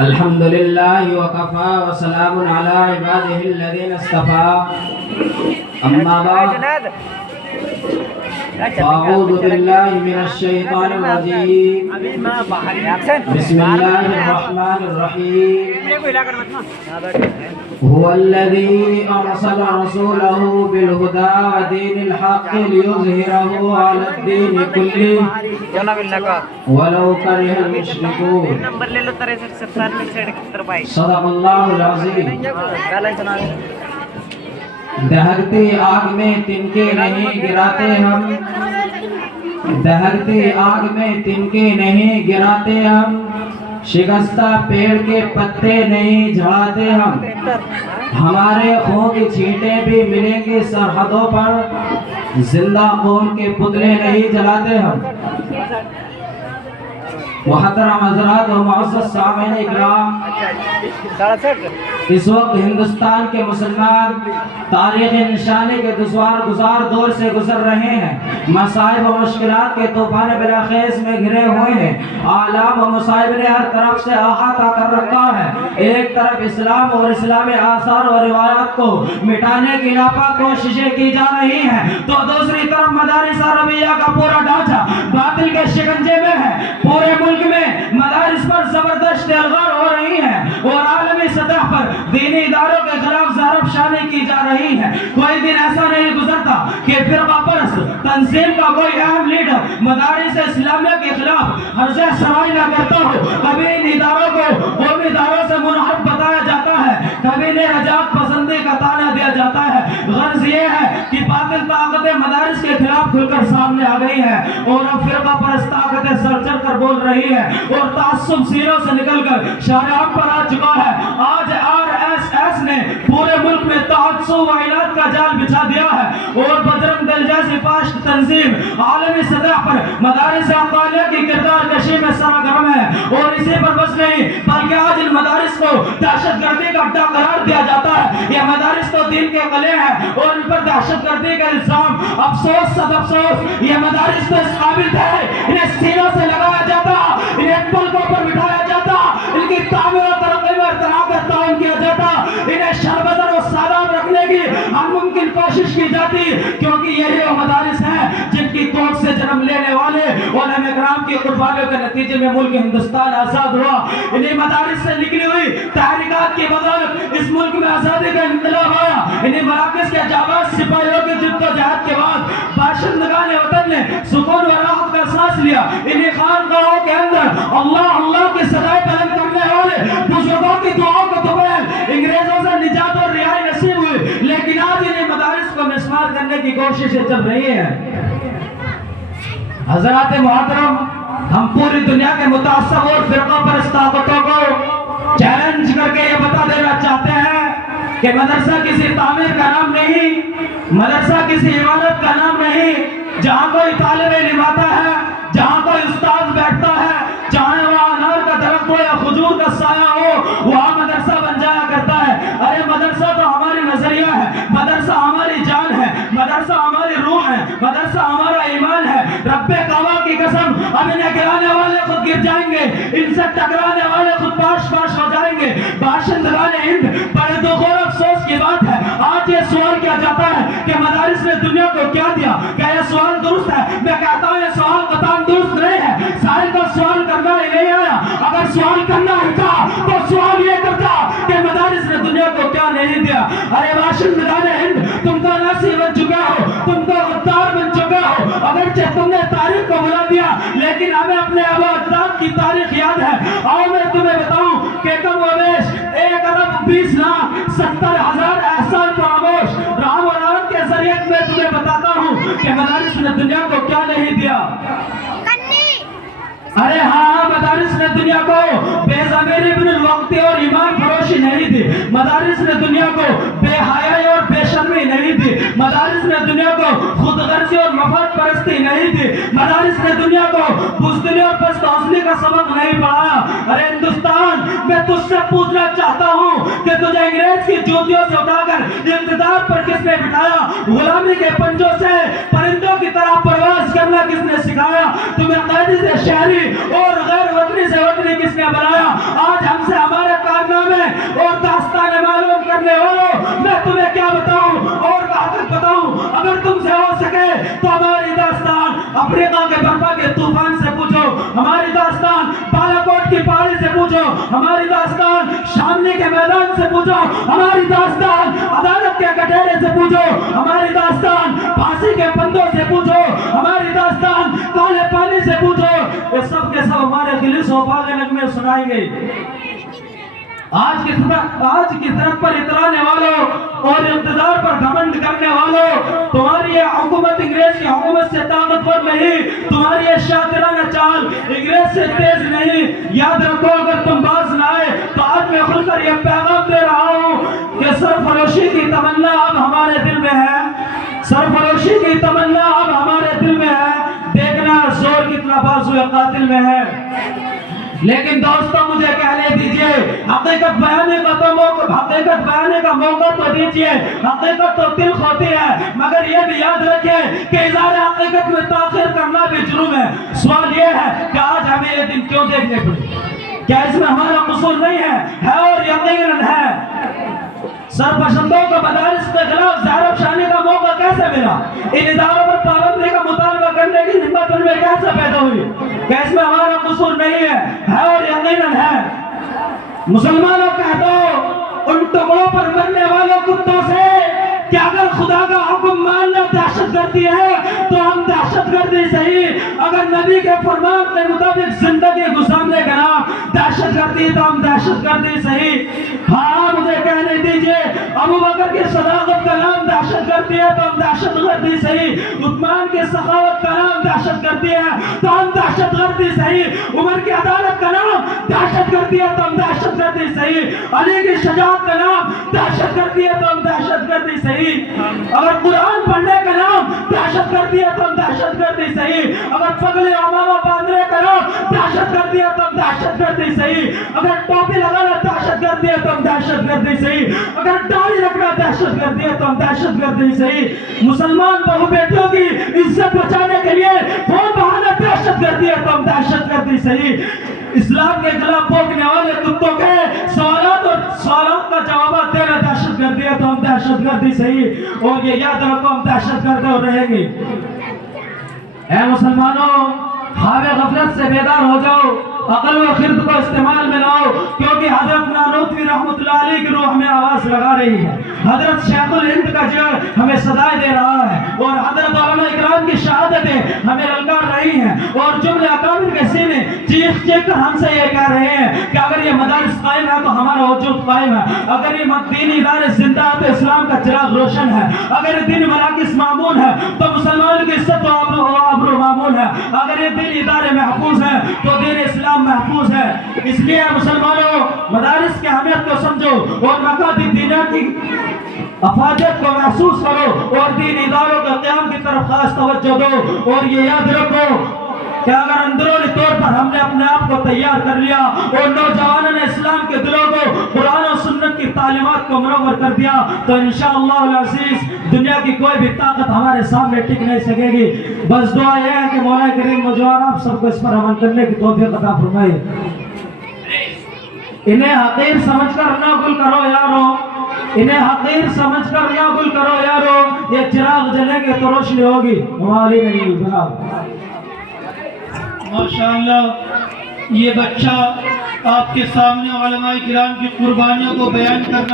الحمد لله وكفى وسلام على عباده الذين اصطفى أما بعد فأعوذ بالله من الشيطان الرجيم بسم الله الرحمن الرحيم هو الذي أرسل رسوله بالهدى ودين الحق ليظهره على الدين كله ولو كره المشركون صدق الله العظيم دہکتی آگ میں تنکے نہیں گراتے ہم دہکتی آگ میں تنکے نہیں گراتے ہم شکستہ پیڑ کے پتے نہیں جھڑاتے ہم ہمارے خون کی چھینٹیں بھی ملیں گی سرحدوں پر زندہ خون کے پتلے نہیں جلاتے ہم محترم حضرات و معزز سامعین اکرام، اس وقت ہندوستان کے مسلمان تاریخ نشانی کے گزار دور سے گزر رہے ہیں، مصائب و مشکلات کے طوفان بلاخیز میں گھرے ہوئے ہیں، آلام و مصائب نے ہر طرف سے احاطہ کر رکھا ہے۔ ایک طرف اسلام اور اسلامی آثار و روایات کو مٹانے کی ناپاک کوششیں کی جا رہی ہیں، تو دوسری طرف مدارس عربیہ کا پورا ڈھانچہ باطل کے شکنجے میں ہے۔ پورے ملک میں مدارس پر زبردست الغار ہو رہی ہیں اور عالمی سطح پر دینی اداروں کے خلاف ضرب شانی کی جا رہی ہے۔ کوئی دن ایسا نہیں گزرتا کہ فرقہ پرست تنظیم کا کوئی اہم لیڈر مدارس اسلامیہ کے خلاف حرزہ سرائی نہ کرتا ہو۔ کبھی ان اداروں کو قومی اداروں سے منحرف بتایا جاتا ہے، کبھی انہیں نجات پسندی کا طعنہ دیا جاتا ہے۔ غرض یہ ہے کہ باطل طاقتیں مدارس کے خلاف کھل کر سامنے آ گئی ہیں اور اب فرقہ پرست طاقتیں سر چڑھ کر بول رہی ہے اور تعصب سینوں سے نکل کر شاہراہ پر آ چکا ہے۔ آج RSS نے پورے ملک میں تعصب و عناد کا جال بچھا دیا ہے اور بجرنگ دل جیسی فاشٹ تنظیم عالمی سطح پر مدارس اقلیہ کی کردار کشی میں سرگرم ہے اور اسی پر بس نہیں بلکہ آج ان مدارس کو دہشت گردی کا اڈہ قرار دیا جاتا ہے۔ یہ مدارس تو دین کے قلعے ہیں اور ان پر دہشت گردی کا الزام افسوس صد افسوس یہ مدارس تو اس قابل تھے، انہیں سینوں سے لگایا جاتا، انہیں پلکوں پر بٹھایا جاتا، ان کی تعمیر و ترقی میں ارتقا کا تعاون کیا جاتا، انہیں شربتر و ساداب رکھنے کی ہر ممکن کوشش کی جاتی، کیونکہ یہی وہ مدارس ہیں جن کی کوکھ سے جنم لینے والے علماء کرام کی قربانیوں کے نتیجے میں ملک ہندوستان آزاد ہوا۔ انہیں مدارس سے نکلی ہوئی تحریکات کی بدولت اس ملک میں آزادی کا انقلاب آیا۔ انہیں مراکز کے جاباز سپاہیوں کی جد و جہاد کے بعد باشندگان وطن نے سکون و راحت کا سانس لیا۔ انہیں خانقاہوں کے اندر اللہ اللہ کی صدائیں بلند کرنے والے بزرگوں کی دعاؤں کو دوبہل انگریزوں سے نجات اور رہائی نصیب ہوئی، لیکن آج انہیں مدارس کو مسمار کرنے کی کوششیں چل رہی ہیں۔ حضرات محترم، ہم پوری دنیا کے متعصب اور فرقہ پرست طاقتوں کو چیلنج کر کے یہ بتا دینا چاہتے ہیں کہ مدرسہ کسی تعمیر کا نام نہیں، مدرسہ کسی عمارت کا نام نہیں۔ جہاں کوئی طالب علم آتا ہے، جہاں کوئی استاد بیٹھتا ہے، چاہے وہاں انار کا درخت ہو یا کھجور کا سایہ ہو، وہاں مدرسہ بن جایا کرتا ہے۔ ارے مدرسہ تو ہماری نظریہ ہے، مدرسہ ہماری جان ہے، مدرسہ ہماری روح ہے، مدرسہ ہمارا ایمان ہے۔ رب کعبہ کی قسم، اب انہیں گرانے والے خود گر جائیں گے، ان سے ٹکرانے والے خود پاش پاش ہو جائیں گے۔ باشندگان ہند، بڑے دکھ اور افسوس کی بات ہے، آج یہ سوال کیا جاتا ہے کہ مدارس نے دنیا کو کیا دیا؟ کیا یہ سوال درست ہے؟ میں کہتا ہوں یہ سوال قطعاً درست نہیں ہے۔ سائل کو سوال کرنا ہی نہیں آیا، اگر سوال کرنا ہوتا تو سوال یہ کرتا کہ مدارس نے دنیا کو کیا نہیں دیا۔ ارے باشندگان ہند، تم تو ناصر بن چکے ہو، تم تو غدار بن چکے ہو، اگرچہ تم نے تاریخ کو بلا دیا لیکن ہمیں اپنے آبا اجداد کی تاریخ یاد ہے۔ آؤ میں تمہیں بتاؤں کہ کم و بیش 1,20,70,000 احسان فراموش رام و رحمت کے ذریعے میں تمہیں بتاتا ہوں کہ مدارس نے دنیا کو کیا نہیں دیا۔ ارے ہاں، مدارس نے دنیا کو بے ضمیری ابن الوقتی اور ایمان فروشی نہیں دی، مدارس نے دنیا کو بے حیائی اور بے شرمی نہیں دی، مدارس نے دنیا کو خود غرضی اور مفاد پرستی نہیں دی، مدارس نے دنیا کو بزدلی اور پست حوصلے کا سبق نہیں پڑھایا۔ ارے ہندوستان، میں تجھ سے پوچھنا چاہتا ہوں کہ تجھے انگریز کی جوتیوں سے اٹھا کر اقتدار پر کس نے بٹھایا؟ غلامی کے پنجوں سے پرندوں کی طرح پرواز کرنا کس نے سکھایا؟ تمہیں قیدی سے شہری اور غیر وطنی سے لیے بلایا. آج ہم سے ہمارے کارنامے اور داستان معلوم کرنے والوں میں تمہیں کیا بتاؤں اور حقیقت بتاؤں. اگر تم سے ہو سکے تو ہماری داستان افریقہ کے برپا کے طوفان سے پوچھو, ہماری داستان بالاکوٹ کی پہاڑی سے پوچھو, ہماری داستان شاملی کے میدان سے پوچھو, ہماری داستان عدالت کے کٹہرے سے پوچھو, ہماری داستان پھانسی کے بندوں سے پوچھو, ہماری داستان کالے پانی سے پوچھو. یہ سب کے سب ہمارے دل و باغ نغمے سنائیں گے. آج کی طرف پر اترانے والوں اور اقتدار پر گھمنڈ کرنے والوں, تمہاری یہ حکومت انگریز کی حکومت سے طاقتور نہیں, تمہاری یہ شاطرانہ چال انگریز سے تیز نہیں. یاد رکھو اگر تم باز نہ آئے تو آج میں کھل کر یہ پیغام دے رہا ہوں کہ سرفروشی کی تمنا اب ہمارے دل میں ہے, سرفروشی کی تمنا اب ہمارے دل میں ہے. دیکھنا زور کتنا بازو قاتل میں ہے. لیکن دوستوں مجھے کہنے دیجئے, حقیقت بیانے کا موقع تو دیجئے. حقیقت تو تلخ ہوتی ہے, مگر یہ بھی یاد رکھیں کہ اظہار حقیقت میں تاخیر کرنا بھی جرم ہے. سوال یہ ہے کہ آج ہمیں یہ دن کیوں دیکھنے پڑے؟ کیا اس میں ہمارا قصور نہیں ہے اور یقیناً ہے. سرپرستوں کو مدارس کے خلاف زہر افشانی کا موقع کیسے ملا؟ ان اداروں پر پابندی کا مطالبہ کرنے کی ہمت ان میں کیسے پیدا ہوئی؟ کہ اس میں ہمارا قصور نہیں ہے اور یقیناً ہے. مسلمانوں کہہ دو ان ٹکڑوں پر مرنے والوں کتوں سے کہ اگر خدا کا حکم ماننا دہشت گردی ہے تو ہم دہشت گردی صحیح, اگر نبی کے فرمان کے مطابق زندگی گزارنے کا نام دہشت گردی تو ہم دہشت گردی صحیح. ہاں مجھے کہنے دیجئے, ابو بکر کی صداقت کا نام دہشت گردی ہے تو ہم دہشت گردی صحیح, عثمان کی سخاوت کا نام دہشت گردی ہے تو ہم دہشت گردی صحیح, عمر کی عدالت کا نام دہشت گردی ہے تو ہم دہشت گردی صحیح, علی کی شجاعت کا نام دہشت گردی ہے تو ہم دہشت گردی صحیح, اگر قرآن پڑھنے کا نام دہشت گردی ہے تو ہم دہشت گردی صحیح, اگر پگڑی امامہ باندھنے کا نام دہشت گردی ہے تو ہم دہشت گردی صحیح, اگر ٹوپی لگانا دہشت گردی ہے تو ہم دہشت گردی صحیح, اگر داڑھی رکھنا دہشت گردی ہے تو ہم دہشت گردی صحیح. مسلمان بہو بیٹیوں کی عزت بچانے کے لیے خون بہانا دہشت گردی ہے تو ہم دہشت گردی صحیح. اسلام کے خلاف بھونکنے والے کتوں کے سوالات کا جواب دینا دہشت گردی ہے تو ہم دہشت گردی صحیح. اور یہ یاد رکھو ہم دہشت گرد رہیں گے. اے مسلمانوں, خواب غفلت سے بیدار ہو جاؤ, عقل و خرد کو استعمال میں لاؤ, کیونکہ حضرت نانوتوی رحمت اللہ علیہ کی روح ہمیں آواز لگا رہی ہے, حضرت شیخ الہند کا جگر ہمیں صدائے دے رہا ہے, اور حضرت علماء اکرام کی شہادتیں ہمیں للکار رہی ہیں, اور جملے اکابر کے سینے چیخ چیخ کر ہم سے یہ کہہ رہے ہیں کہ اگر یہ مدارس قائم ہے تو ہمارا وجود قائم ہے, اگر یہ دینی ادارے زندہ ہے تو اسلام کا چراغ روشن ہے, اگر یہ دینی مراکز معمول ہے تو مسلمانوں کی عزت و آبرو معمول ہے, اگر یہ دینی ادارے محفوظ ہیں تو دین اسلام محفوظ ہے. اس لیے مسلمانوں مدارس کی اہمیت کو سمجھو اور مقاصد دینہ کی افادیت کو محسوس کرو اور دین اداروں کے قیام کی طرف خاص توجہ دو. اور یہ یاد رکھو کہ اگر اندرونی طور پر ہم نے اپنے آپ کو تیار کر لیا اور نوجوانوں نے اسلام کے دلوں کو قرآن و سنت کی تعلیمات کو منور کر دیا تو انشاءاللہ العزیز دنیا کی کوئی بھی طاقت ہمارے سامنے ٹک نہیں سکے گی. بس دعا یہ ہے کہ مولا کریم نوجوان آپ سب کو اس پر عمل کرنے کی توفیق عطا فرمائے. انہیں حقیر سمجھ کر نہ گل کرو یارو, انہیں حقیر سمجھ کر نہ گل کرو یارو, یہ چراغ جلیں گے تو روشنی ہوگی. ہماری نہیں بنا. ماشاءاللہ یہ بچہ آپ کے سامنے علماء کرام کی قربانیوں کو بیان کرنا